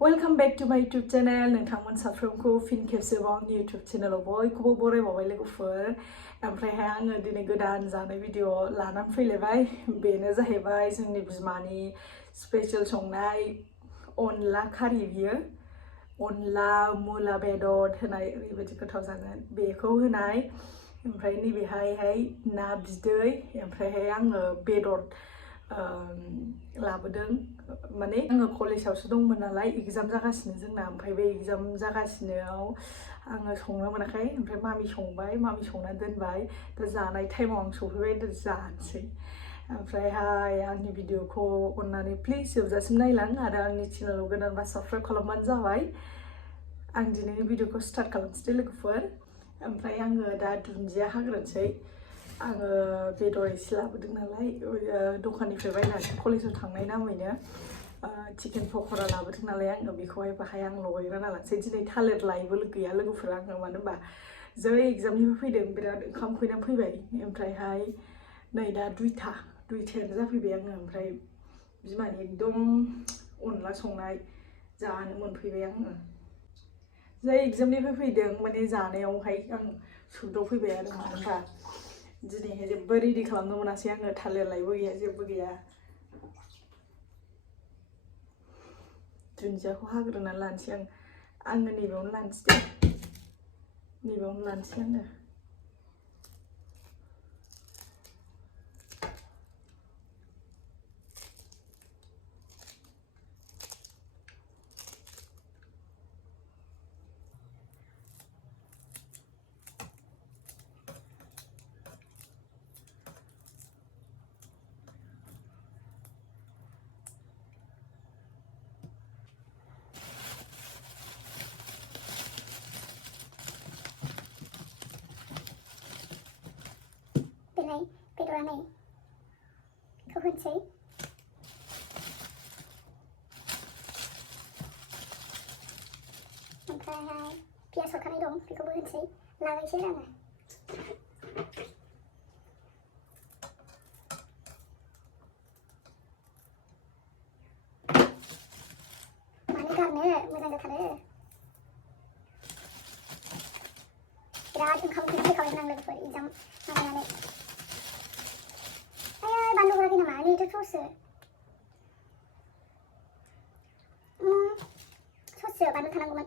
Welcome back to my YouTube channel. नोंथांमोन साफ्रोमखौ फिन खेबसेबाव आंनि YouTube चेनेलाव बयखौबो बरायबावबाय लोगोफोर। ओमफ्रायहाय आङो दिनै गोदान जानाय भिडिअ लानानै फैलायबाय। बेनो जाहैबाय जोंनि बिमानि स्पेशल संनाय अनला खारि बियो। अनला मुला बेदर होनाय ओरैबायदि गोथाव जागोन बेखौ होनाय। ओमफ्राय नैबेहाय ना बिदै ओमफ्रायहाय आङो बेदर लाबोदों माने आङो कलेजावसो दंमोन नालाय एग्जाम जागासिनो जोंना ओमफ्राय बे एग्जाम जागासिनोआव आङो संनो मोनाखै ओमफ्राय मामि संबाय मामि संना दोनबाय दा जानाय टाइमाव आं सफैबाय दा जानोसै ओमफ्रायहाय आंनि भिडिअखौ अननानै प्लिज जोबजासिम नायलां आरो आंनि चेनेलाव गोदानबा साबस्क्राइब खालामबानो जाबाय आं दिनैनि भिडिअखौ स्टार्ट खालामसै लोगोफोर ओमफ्राय आङो दा दुन्दिया हाग्रोनोसै आङो बेदर एसे लाबोदों नालाय दखाननिफ्राय बायनानै कलेजाव थांनाय नामैनो चिकेन पक'रा लाबोदों नालाय आङो बेखौहाय बाहाय आं लगायग्रोना लानोसै दिनै थालिर लायबो गैया लोगोफोर आङो मानो होनबा जै एग्जामनिफ्राय फैदों बिराद ओंखाम उखैनानै फैबाय ओमफ्रायहाय नै दा दुइथायानो जाफैबाय आङो ओमफ्राय बिमानि एकदम अनला संनाय जानो मोनफैबाय आङो जै एग्जामनिफ्राय फैदों माने जानायावहाय आं सुग्दाव फैबाय आरो मानो होनबा दिनैहाय जेबो रेडि खालामनो मोनासै आङो थालिर लायबो गैया जेबो गैया दुन्दियाखौ हाग्रोनानै लानोसै आङो नैबेयावनो लानोसै दे नैबेयावनो लानोसै आङो Đây, बेदरा नै बेखौ होनोसै ओमफ्रायहाय पियास हरखानाय दं बेखौबो होनोसै लागायसै आरो आङो मानो गारनो मोजां जाथारो बिराद ओंखाम उखैनानै फैखाबायमोन आं लोगोफोर एग्जाम माबानानै बानलु हराखै नामा नै इथ' सससो बानलु थानांगौमोन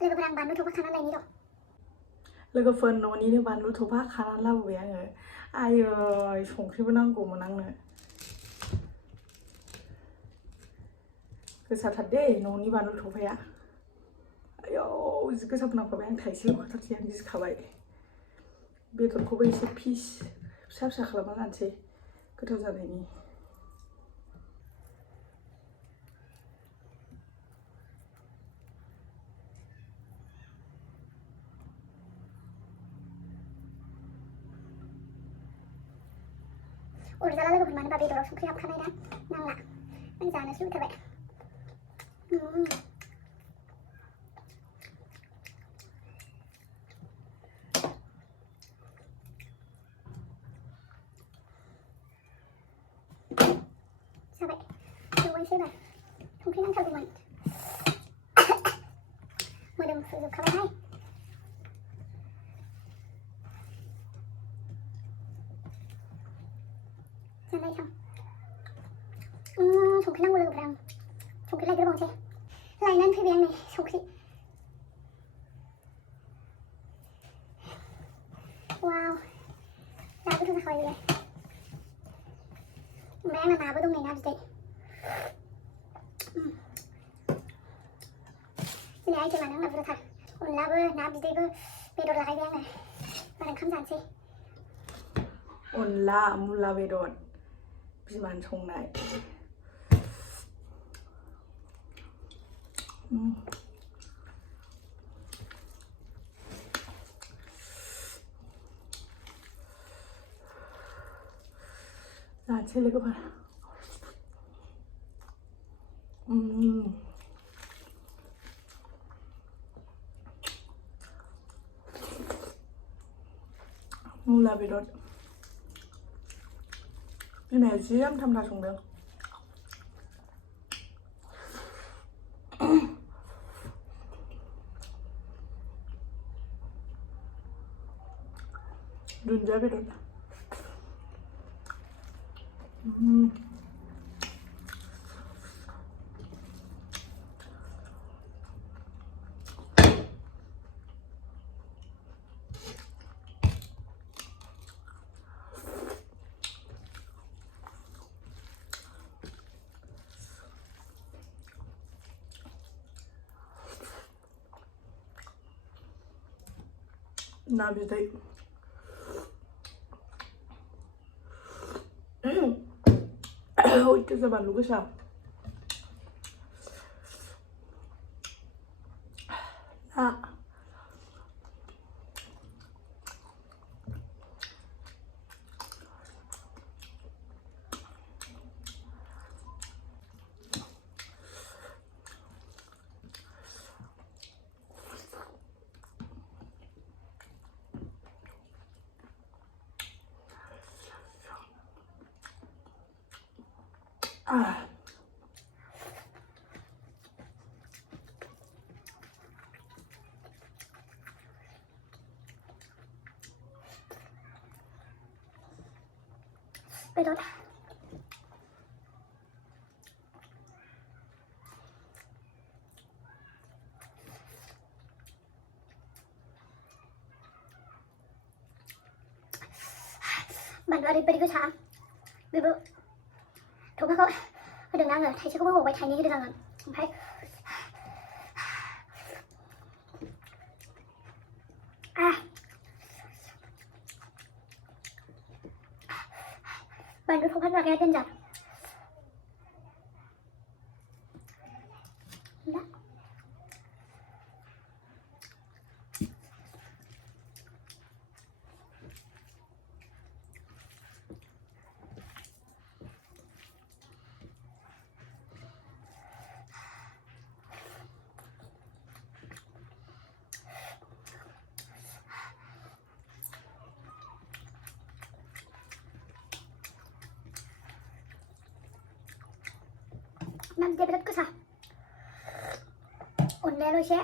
लोगोफोर आं बानलु थफा खानानै लायनि र' लोगोफोर न'निनो बानलु थफा खानानै लाबोबाय आङो आयै संख्रिबो नांगौमोन आंनो गोसाथार दे न'नि बानलु थफाया आयौ जि गोसा नांखाबाय आं थाइसेल' खाथारसै आं गिखाबाय बेदरखौबो एसे फिस फिसा फिसा खालामना लानोसै गोथाव जानायनि अरजाला लोगोफोर मानो होनबा बेदराव संख्रि हाबखानाय ना नांला आं जानोसो लुबैथारबाय जाबाय जौबायसो एबार संख्रि नांथारगौमोन मोदोमफ्रुजोबखाबायहाय जानायथां संख्रि नांगौ लोगोफोर आं संख्रि लायग्रोबावनोसै लायनानै फैबाय आं नै संख्रि वाव जा गोथाव जाखाबाय बेयो ओमफ्राय आंना नाबो दं नै ना बिदै दिनै आइटेमानो आंना बुरजाथार अनलाबो ना बिदैबो बेदर लागायबाय आङो बारा ओंखाम जानोसै अनला मुला बेदर बिमानि संनाय जानोसै लोगोफोर मुला बेदर बिमाया जि आमथामथा संदों दुन्दिया बेदर ना बिदै अयथासार बानलु गोसा ना बेदर बानलु ओरैबायदि गोसा बेबो थौफाखौ होदों आङो थाइसेखौबो होबावबाय थाइनै होदों आङो ओमफ्राय बानलु थौफा जागाया देन्जार नामdia बिराद गोसा अनलायाल' एसे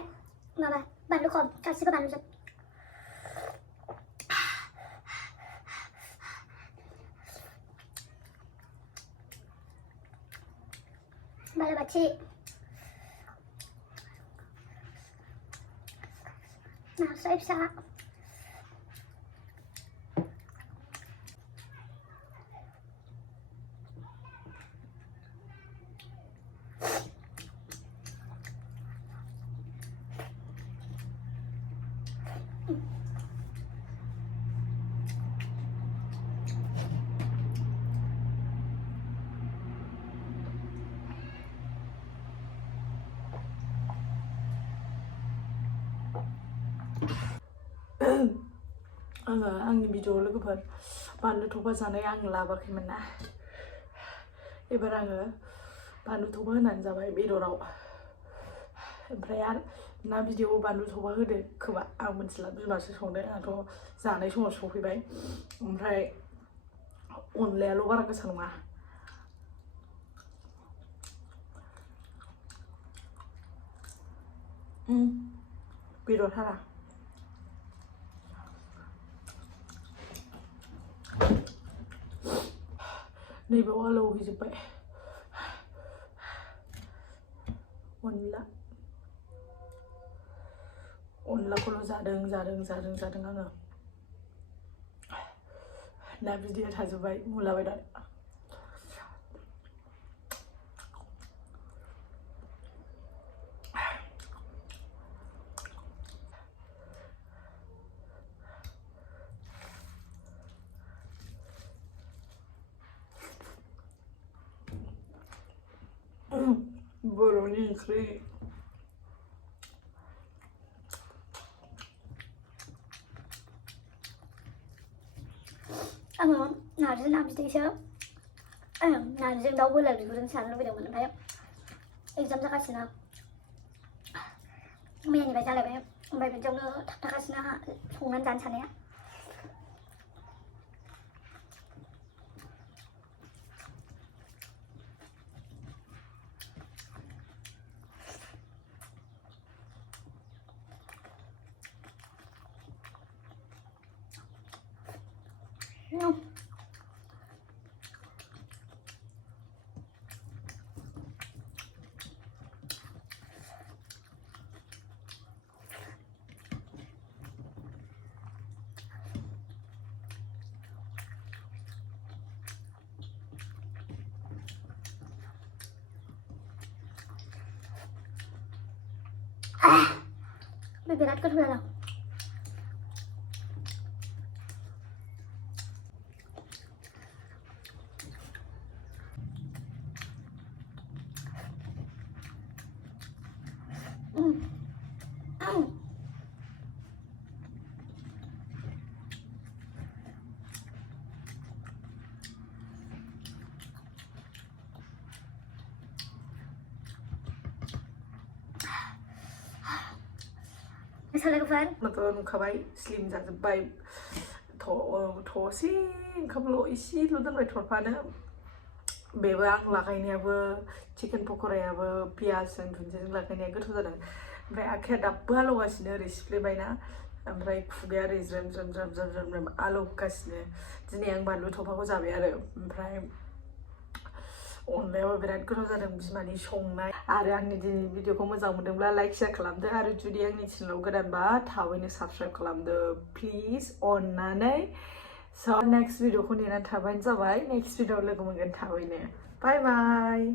माबा बानलु खम गासिबो बानलुजोब बालाबाथि नास्राय फिसा आङो आंनि भिडिअ लोगोफोर बानलु थफा जानाय आं लाबोआखैमोन ना एबार आङो बानलु थफा होनानै जाबाय बेदराव ओमफ्राय आरो ना भिडिअआव बानलु थफा होदो खोमा आं मिथिला बिमासो संदों आंथ' जानाय समाव सफैबाय ओमफ्राय अनलायाल' बारा गोसा नङा बेदर थारा नैबेयाव आलौ हैजोब्बाय अनलाखौल' जादों आङो ना बिदैया थाजोब्बाय मुला बेदर बर'नि ओंख्रि आङो नारजि ना बिदैसो नारजिजों दाउ बयलार बिगुरजों जानो लुबैदोंमोन ओमफ्राय एग्जाम जागासिनो मैयानिफ्राय जालायबाय ओमफ्राय बिदियावनो थाबथागासिनो आंहा संनानै जानो साननाया ไม่बिराद गोथाव जादों मिसालाय गुफार มันตัวนุ่งขบายสลิมจากจะไปथ'सी ओंखामल' इसेल' दोनबाय थरफानो बेबो आं लागायनायाबो चिकेन पक'रायाबो पियासजों दुन्दियाजों लागायनाया गोथाव जादों ओमफ्राय आखाइया दाबो आलौगासिनो ओरै सिफ्लेबायना ओमफ्राय खुगाया ओरै ज्रेम ज्रेम ज्रेम ज्रेम ज्रेम ज्रेम आलौगासिनो दिनै आं बानलु थफाखौ जाबाय आरो ओमफ्राय अनलायाबो बिराद गोथाव जादों बिमानि संनाय आरो आंनि दिनै भिडिअखौ मोजां मोनदोंब्ला लाइक शेयार खालामदो आरो जुदि आंनि चेनेलाव गोदानबा थाबैनो साबस्क्राइब खालामदो प्लिज अननानै स' नेक्स्ट भिडिअखौ नेनानै थाबानो जाबाय नेक्स्ट भिडिअआव लोगो मोनगोन थाबैनो बाय बाय